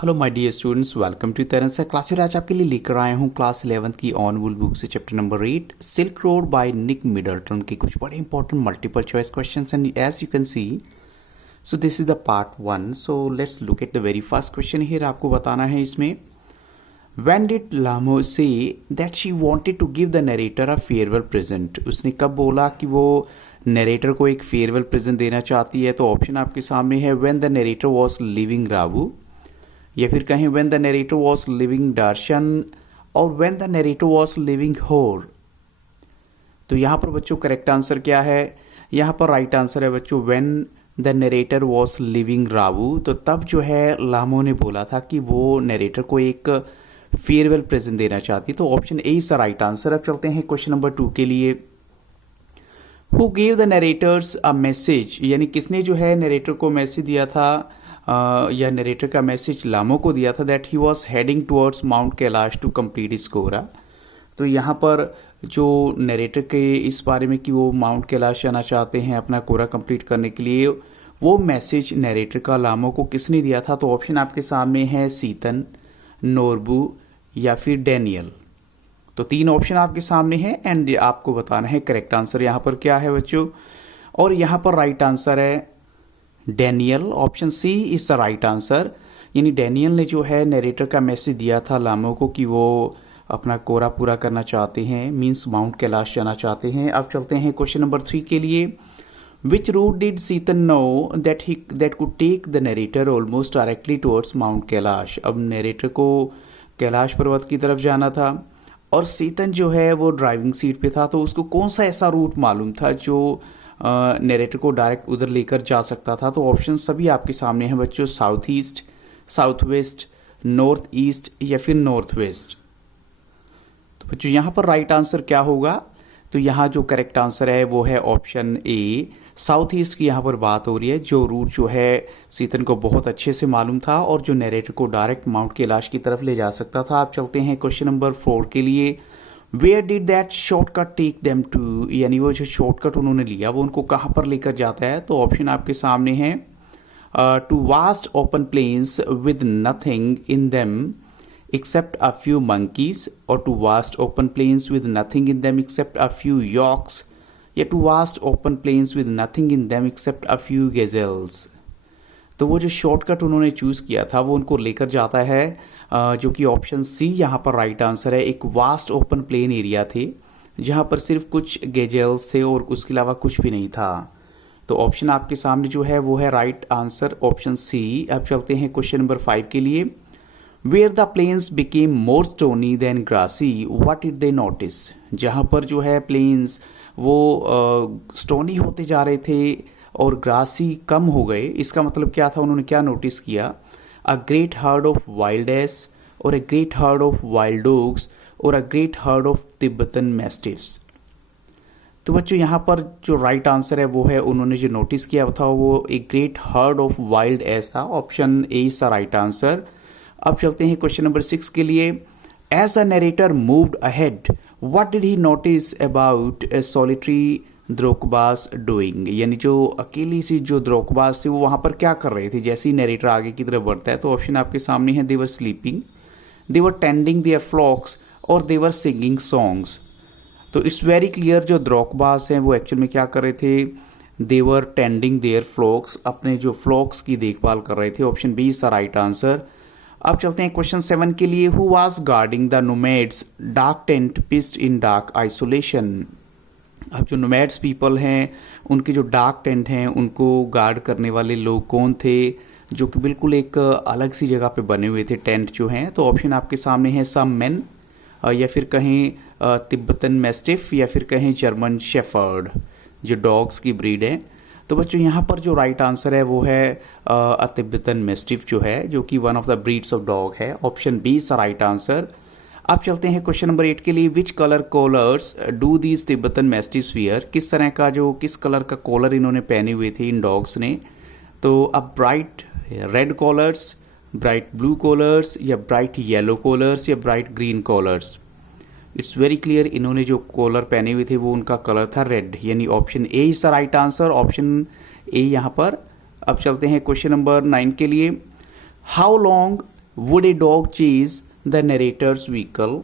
Hello my dear students, welcome to Taran sir class. आज आपके लिए लेकर आया हूँ क्लास 11th की ऑन वुल बुक से chapter number 8 Silk Road by Nick Middleton के कुछ बड़े important multiple choice questions and as you can see so this is the part 1। So let's look at the very first question here. आपको बताना है इसमें when did Lhamo say that she wanted to give the narrator a farewell present. उसने कब बोला कि वो narrator को एक फेयरवेल प्रेजेंट देना चाहती है। तो ऑप्शन आपके सामने है when the narrator was living Rawu, या फिर कहें when the narrator was living Darshan, और when the narrator was living Hor. तो यहाँ पर बच्चों करेक्ट आंसर क्या है? यहाँ पर राइट आंसर है बच्चों when the narrator was living Rawu. तो तब जो है लामो ने बोला था कि वो नरेटर को एक फेयरवेल प्रेजेंट देना चाहती। तो option A is the right answer. अब चलते हैं क्वेश्चन नंबर 2 के लिए। Who gave the narrator's a message, यानी किसने जो है नरेटर को मैसेज दिया था या नरेटर का मैसेज लामो को दिया था that he was heading towards mount Kailash to complete his kora. तो यहाँ पर जो नरेटर के इस बारे में कि वो माउंट कैलाश जाना चाहते हैं अपना कोरा कंप्लीट करने के लिए, वो मैसेज नरेटर का लामो को किसने दिया था? तो ऑप्शन आपके सामने है सीतन, नोरबू या फिर डैनियल। तो 3 ऑप्शन आपके सामने हैं एंड आपको बताना है करेक्ट आंसर यहाँ पर क्या है बच्चों। और यहाँ पर राइट आंसर है Daniel. Option C is the right answer. यानी डैनियल ने जो है नरेटर का मैसेज दिया था लामो को कि वो अपना कोरा पूरा करना चाहते हैं, मींस माउंट कैलाश जाना चाहते हैं। अब चलते हैं क्वेश्चन नंबर 3 के लिए। Which route did Tsetan know that could take the narrator almost directly towards mount Kailash. अब नरेटर को कैलाश पर्वत की तरफ जाना था और सीतन जो है वो ड्राइविंग सीट पे था। तो उसको कौन सा ऐसा रूट मालूम था जो नरेटर को डायरेक्ट उधर लेकर जा सकता था? तो ऑप्शन सभी आपके सामने हैं बच्चों, south east, south west, north east या फिर नॉर्थ वेस्ट। तो बच्चों यहाँ पर राइट आंसर क्या होगा? तो यहाँ जो करेक्ट आंसर है वो है ऑप्शन ए, साउथ ईस्ट की यहाँ पर बात हो रही है। जो रूट जो है सीतन को बहुत अच्छे से मालूम था और जो नरेटर को डायरेक्ट माउंट कैलाश की तरफ ले जा सकता था। आप चलते हैं क्वेश्चन नंबर 4 के लिए। Where did that shortcut take them to, यानी वो जो शॉर्टकट उन्होंने लिया वो उनको कहाँ पर लेकर जाता है? तो ऑप्शन आपके सामने है two vast open plains with nothing in them except a few monkeys, और two vast open plains with nothing in them except a few yaks, या two vast open plains with nothing in them except a few gazelles. तो वो जो shortcut उन्होंने choose किया था वो उनको लेकर जाता है जो कि ऑप्शन सी यहाँ पर राइट आंसर है। एक वास्ट ओपन प्लेन एरिया थे जहाँ पर सिर्फ कुछ गेजल्स थे और उसके अलावा कुछ भी नहीं था। तो ऑप्शन आपके सामने जो है वो है राइट आंसर ऑप्शन सी। अब चलते हैं क्वेश्चन नंबर 5 के लिए। Where the plains became more stony than grassy what did they notice. जहाँ पर जो है प्लेन्स वो स्टोनी होते जा रहे थे और ग्रासी कम हो गए, इसका मतलब क्या था? उन्होंने क्या नोटिस किया? A great herd of wild ass, और a great herd of wild dogs, और a great herd of Tibetan mastiffs. तो बच्चों यहाँ पर जो राइट आंसर है वो है उन्होंने जो नोटिस किया था वो एक great herd of wild ass था। Option A is the right answer. अब चलते हैं क्वेश्चन नंबर 6 के लिए। As the narrator moved ahead what did he notice about a solitary drokbas doing, यानी जो अकेली सी जो द्रोकबास थे वो वहाँ पर क्या कर रहे थे जैसे ही नरेटर आगे की तरफ बढ़ता है? तो ऑप्शन आपके सामने है they were sleeping, they were tending their flocks, और दे वर सिंगिंग सॉन्ग्स। तो इट्स वेरी क्लियर जो द्रोकबास हैं वो एक्चुअल में क्या कर रहे थे? दे वर टेंडिंग देयर फ्लॉक्स, अपने जो फ्लॉक्स की देखभाल कर रहे थे। Option B is the right answer. अब चलते हैं क्वेश्चन 7 के लिए। Who was guarding the nomads dark tent pitched in dark isolation. अब जो नोमैड्स पीपल हैं उनके जो डार्क टेंट हैं उनको गार्ड करने वाले लोग कौन थे जो कि बिल्कुल एक अलग सी जगह पे बने हुए थे टेंट जो हैं? तो ऑप्शन आपके सामने है सम मेन, या फिर कहें तिब्बतन मैस्टिफ, या फिर कहें जर्मन शेफर्ड जो डॉग्स की ब्रीड है। तो बच्चों यहाँ पर जो राइट आंसर है वो है तिब्बतन मैस्टिफ जो है, जो कि one of the breeds of dog है। Option B is the right answer. अब चलते हैं क्वेश्चन नंबर 8 के लिए। Which colour collars do these Tibetan mastiffs wear, किस तरह का जो किस कलर का कॉलर इन्होंने पहने हुए थे इन डॉग्स ने? तो अब bright red collars, bright blue collars, या ब्राइट येलो कॉलर्स, या bright green collars? It's very clear, इन्होंने जो कॉलर पहने हुए थे वो उनका कलर था रेड, यानी option A is the right answer. Option A यहाँ पर। अब चलते हैं क्वेश्चन नंबर 9 के लिए। How long would a dog chase the narrator's vehicle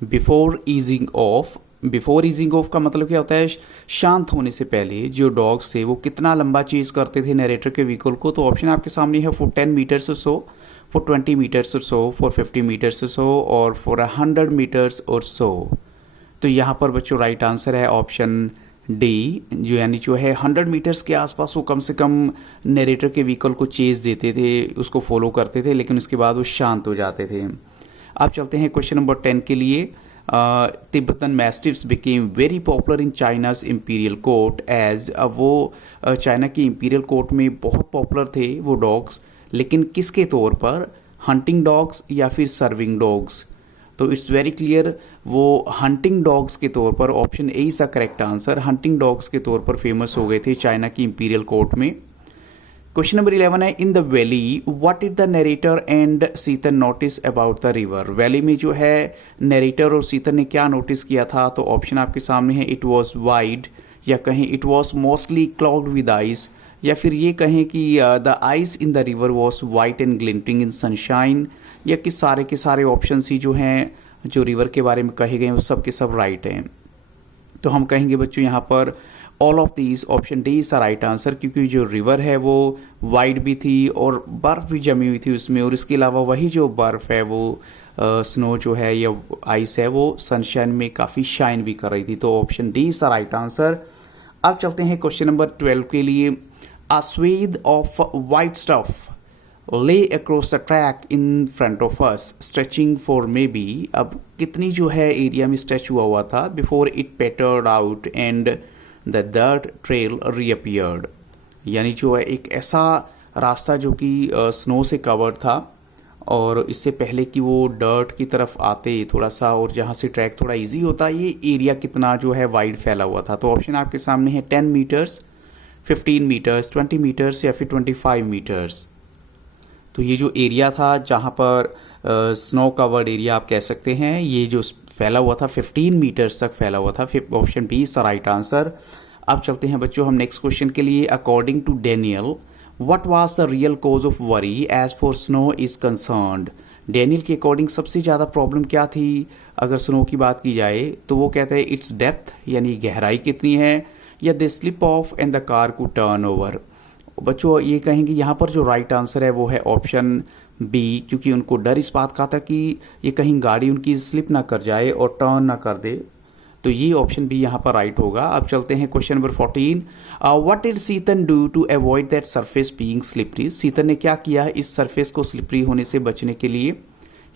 before easing of. Before easing of का मतलब क्या होता है, शांत होने से पहले जो डॉग्स थे वो कितना लंबा चेज करते थे नरेटर के व्हीकल को। तो ऑप्शन आपके सामने है फॉर 10 मीटर्स और सो, फॉर 20 मीटर्स और सो, फॉर 50 मीटर्स और सो, और फॉर 100 मीटर्स और सो। तो यहाँ पर बच्चों राइट आंसर है ऑप्शन डी, जो यानी जो है 100 मीटर्स के आसपास वो कम से कम नरेटर के व्हीकल को चेज देते थे, उसको फॉलो करते थे, लेकिन उसके बाद वो शांत हो जाते थे। अब चलते हैं क्वेश्चन नंबर 10 के लिए। Tibetan mastiffs became very popular in China's imperial court as. अब वो चाइना की इम्पीरियल कोर्ट में बहुत पॉपुलर थे वो डॉग्स, लेकिन किसके तौर पर, हंटिंग डॉग्स या फिर सर्विंग डॉग्स। तो इट्स वेरी क्लियर वो हंटिंग डॉग्स के तौर पर, option A is the correct answer, hunting dogs के तौर पर फेमस हो गए थे चाइना की इंपीरियल कोर्ट में। क्वेश्चन नंबर 11 है, in the valley what did the narrator and Tsetan notice about the river. Valley में जो है नरेटर और सीतन ने क्या नोटिस किया था, तो ऑप्शन आपके सामने है इट वॉज वाइड, या कहें it was mostly cloud with ice, या फिर ये कहें कि the ice in the river was white and glinting in sunshine, या कि सारे के सारे ऑप्शन ही जो हैं जो रिवर के बारे में कहे गए वो सब के सब राइट हैं। तो हम कहेंगे बच्चों यहाँ पर all of these, option D is the right answer, क्योंकि जो रिवर है वो वाइड भी थी और बर्फ़ भी जमी हुई थी उसमें, और इसके अलावा वही जो बर्फ़ है वो स्नो जो है या आइस है वो सनशाइन में काफ़ी शाइन भी कर रही थी। तो option D is the right answer. अब चलते हैं क्वेश्चन नंबर 12 के लिए। A swathe of white stuff lay across the track in front of us, stretching for maybe, अब कितनी जो है एरिया में स्ट्रेच हुआ था, before it petered out and the dirt trail reappeared। यानी जो है एक ऐसा रास्ता जो कि स्नो से कवर्ड था, और इससे पहले कि वो डर्ट की तरफ आते थोड़ा सा और जहाँ से ट्रैक थोड़ा इजी होता, ये एरिया कितना जो है वाइड फैला हुआ था। तो ऑप्शन आपके सामने है 10 मीटर्स, 15 मीटर्स, 20 मीटर्स या फिर 25 मीटर्स। तो ये जो एरिया था जहाँ पर स्नो कवर्ड एरिया आप कह सकते हैं, ये जो फैला हुआ था 15 मीटर्स तक फैला हुआ था। Option B is the right answer. अब चलते हैं बच्चों हम नेक्स्ट क्वेश्चन के लिए। According to Daniel what was the real cause of worry as for snow is concerned. Daniel के अकॉर्डिंग सबसे ज़्यादा प्रॉब्लम क्या थी अगर स्नो की बात की जाए, तो वो कहते हैं इट्स डेप्थ, यानी गहराई कितनी है, या they slip off and the car को टर्न ओवर। बच्चों ये कहेंगे यहाँ पर जो राइट आंसर है वो है ऑप्शन बी, क्योंकि उनको डर इस बात का था कि ये कहीं गाड़ी उनकी स्लिप ना कर जाए और टर्न ना कर दे। तो ये ऑप्शन बी यहाँ पर राइट होगा। अब चलते हैं question number 14। What did Tsetan do to avoid that surface being slippery. Tsetan ने क्या किया इस सरफेस को स्लिपरी होने से बचने के लिए।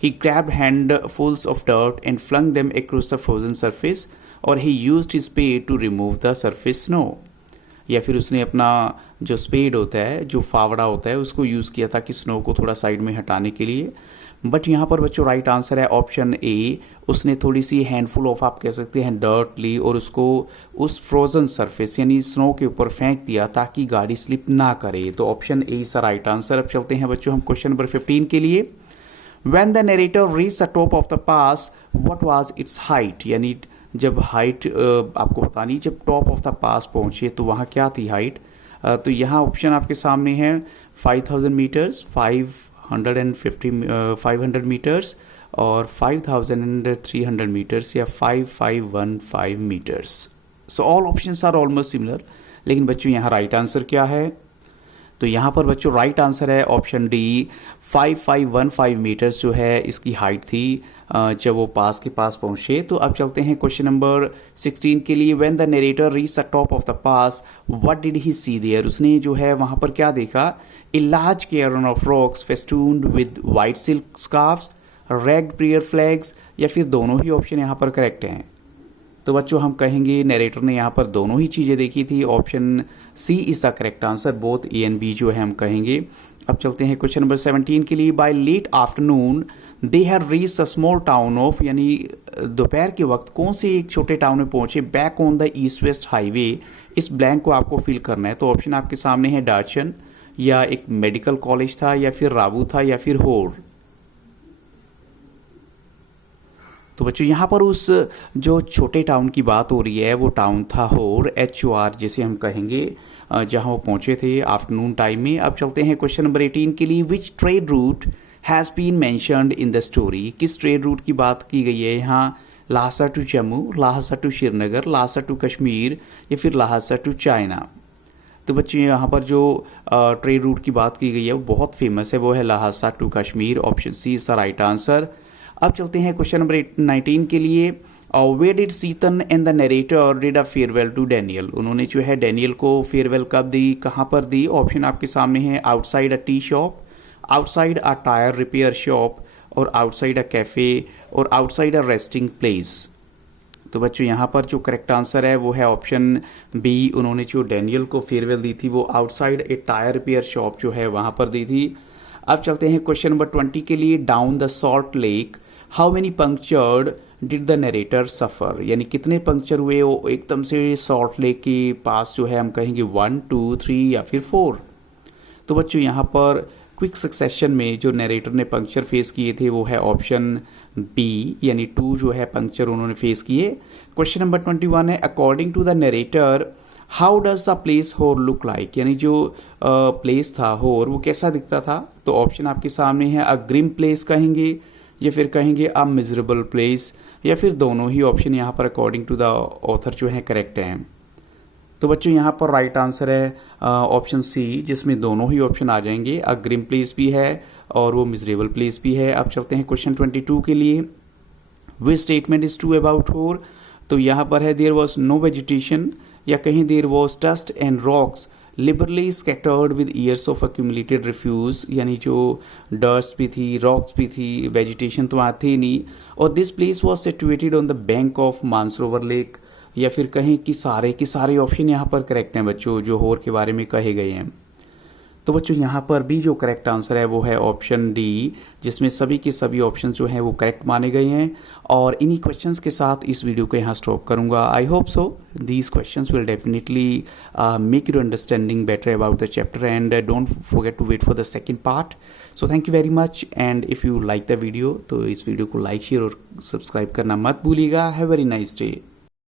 He grabbed handfuls of dirt and flung them across the frozen surface, और he used his spade to remove the surface snow. या फिर उसने अपना जो स्पेड होता है, जो फावड़ा होता है, उसको यूज़ किया था कि स्नो को थोड़ा साइड में हटाने के लिए। बट यहाँ पर बच्चों राइट आंसर है ऑप्शन ए। उसने थोड़ी सी हैंडफुल ऑफ आप कह सकते हैं डर्ट ली और उसको उस फ्रोजन सरफेस यानी स्नो के ऊपर फेंक दिया ताकि गाड़ी स्लिप ना करे। तो option A is the right answer. अब चलते हैं बच्चों हम क्वेश्चन नंबर 15 के लिए। When the narrator reach the top of the pass what was it's height. यानी जब हाइट आपको बतानी, जब टॉप ऑफ द पास पहुंचे तो वहाँ क्या थी हाइट। तो यहाँ ऑप्शन आपके सामने है 5000 मीटर्स, 500 मीटर्स और 5300 मीटर्स या 5515 meters. So all options are almost similar, लेकिन बच्चों यहाँ राइट आंसर क्या है। तो यहाँ पर बच्चों राइट आंसर है ऑप्शन डी, 5515 मीटर्स जो है इसकी हाइट थी जब वो पास के पास पहुँचे। तो अब चलते हैं क्वेश्चन नंबर 16 के लिए। When the narrator reach the top of the pass what did he see there. उसने जो है वहाँ पर क्या देखा, a large cairn of rocks festooned with white silk scarfs, red prayer flags, या फिर दोनों ही ऑप्शन यहाँ पर करेक्ट हैं। तो बच्चों हम कहेंगे नरेटर ने यहाँ पर दोनों ही चीज़ें देखी थी। Option C is the correct answer, both A and B जो है हम कहेंगे। अब चलते हैं क्वेश्चन नंबर 17 के लिए। By late afternoon they had reached a small town of, यानी दोपहर के वक्त कौन से एक छोटे टाउन में पहुंचे, back on the east west highway. इस ब्लैंक को आपको फिल करना है। तो ऑप्शन आपके सामने है डाचन, या एक मेडिकल कॉलेज था, या फिर रावू था, या फिर होर। तो बच्चों यहाँ पर उस जो छोटे टाउन की बात हो रही है वो टाउन था होर, HOR जिसे हम कहेंगे, जहाँ वो पहुँचे थे आफ्टरनून टाइम में। अब चलते हैं क्वेश्चन नंबर 18 के लिए। Which trade route has been mentioned in the story. किस ट्रेड रूट की बात की गई है यहाँ? Lhasa to Jammu, Lhasa to Srinagar, Lhasa to Kashmir या फिर लाहसा टू चाइना। तो बच्चों यहाँ पर जो ट्रेड रूट की बात की गई है वो बहुत फेमस है, वो है Lhasa to Kashmir. Option C is the right answer. अब चलते हैं क्वेश्चन नंबर 19 के लिए। Where did Tsetan and the narrator did a farewell to Daniel. उन्होंने जो है डैनियल को फेयरवेल कब दी, कहाँ पर दी? ऑप्शन आपके सामने है, outside a tea shop, outside a tyre repair shop, और आउटसाइड अ कैफ़े, और आउटसाइड अ रेस्टिंग प्लेस। तो बच्चों यहाँ पर जो करेक्ट आंसर है वो है ऑप्शन बी। उन्होंने जो डैनियल को फेयरवेल दी थी वो आउटसाइड ए टायर रिपेयर शॉप जो है वहाँ पर दी थी। अब चलते हैं क्वेश्चन नंबर 20 के लिए। Down the salt lake how many punctured did the narrator suffer. यानी कितने पंक्चर हुए वो एकदम से सॉल्ट लेक के पास जो है, हम कहेंगे 1, 2, 3 या फिर 4। तो बच्चों यहाँ पर क्विक सक्सेशन में जो नरेटर ने पंक्चर फेस किए थे वो है ऑप्शन बी, यानी 2 जो है पंक्चर उन्होंने फेस किए। क्वेश्चन नंबर 21 है, according to the narrator how does the place Hor look like. यानी जो प्लेस था होर वो कैसा दिखता था? तो ऑप्शन आपके सामने है, अ ग्रिम प्लेस कहेंगे या फिर कहेंगे अ मिजरेबल प्लेस, या फिर दोनों ही ऑप्शन यहाँ पर अकॉर्डिंग टू द ऑथर जो है करेक्ट हैं। तो बच्चों यहाँ पर राइट आंसर है ऑप्शन सी, जिसमें दोनों ही ऑप्शन आ जाएंगे, अ ग्रिम प्लेस भी है और वो मिजरेबल प्लेस भी है। अब चलते हैं क्वेश्चन 22 के लिए। Which statement is true about होर। तो यहाँ पर है, देयर वॉज नो वेजिटेशन, या कहीं there was dust and rocks liberally scattered with years of accumulated refuse. यानी जो डस्ट भी थी, रॉक्स भी थी, वेजिटेशन तो वहाँ थी नहीं। और this place was situated on the bank of Mansarovar lake, या फिर कहें कि सारे ऑप्शन यहाँ पर करेक्ट हैं बच्चों जो होर के बारे में कहे गए हैं। तो बच्चों यहाँ पर भी जो करेक्ट आंसर है वो है ऑप्शन डी, जिसमें सभी के सभी ऑप्शन जो हैं वो करेक्ट माने गए हैं। और इन्हीं क्वेश्चंस के साथ इस वीडियो को यहाँ स्टॉप करूँगा। I hope so these questions will definitely make your understanding better about the chapter, and don't forget to wait for the second part. So thank you very much, and if you like the video तो इस video को like, share और subscribe करना मत भूलिएगा। Have very nice day.